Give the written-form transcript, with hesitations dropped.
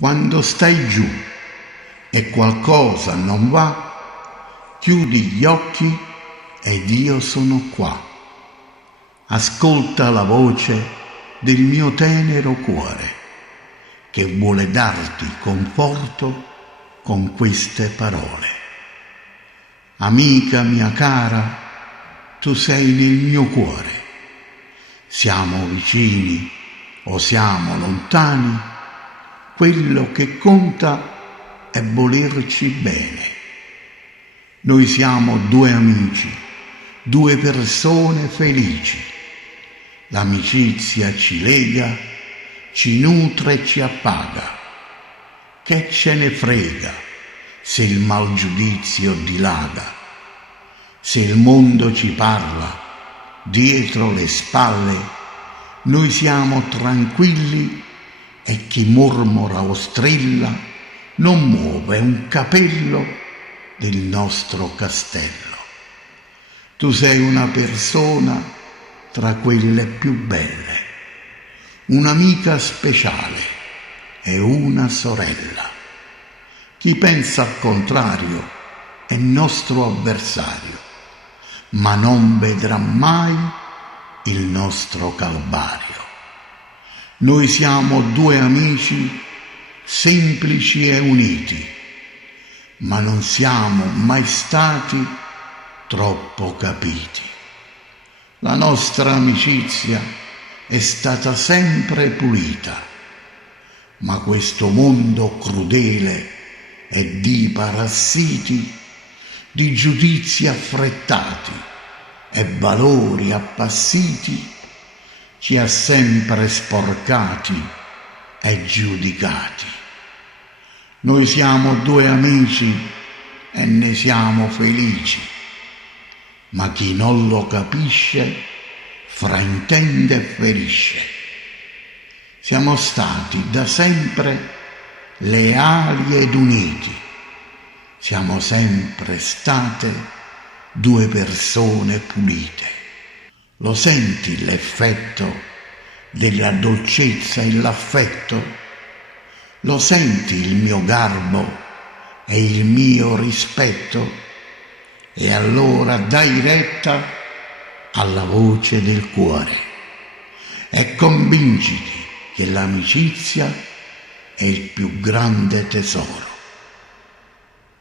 Quando stai giù e qualcosa non va, chiudi gli occhi ed io sono qua. Ascolta la voce del mio tenero cuore, che vuole darti conforto con queste parole. Amica mia cara, tu sei nel mio cuore. Siamo vicini o siamo lontani, quello che conta è volerci bene. Noi siamo due amici, due persone felici. L'amicizia ci lega, ci nutre e ci appaga. Che ce ne frega se il malgiudizio dilaga, se il mondo ci parla dietro le spalle, noi siamo tranquilli e chi mormora o strilla non muove un capello del nostro castello. Tu sei una persona tra quelle più belle, un'amica speciale e una sorella. Chi pensa al contrario è nostro avversario, ma non vedrà mai il nostro calvario. Noi siamo due amici semplici e uniti, ma non siamo mai stati troppo capiti. La nostra amicizia è stata sempre pulita, ma questo mondo crudele e di parassiti, di giudizi affrettati e valori appassiti, ci ha sempre sporcati e giudicati. Noi siamo due amici e ne siamo felici, ma chi non lo capisce fraintende e ferisce. Siamo stati da sempre leali ed uniti, siamo sempre state due persone pulite. Lo senti l'effetto della dolcezza e l'affetto? Lo senti il mio garbo e il mio rispetto? E allora dai retta alla voce del cuore e convinciti che l'amicizia è il più grande tesoro.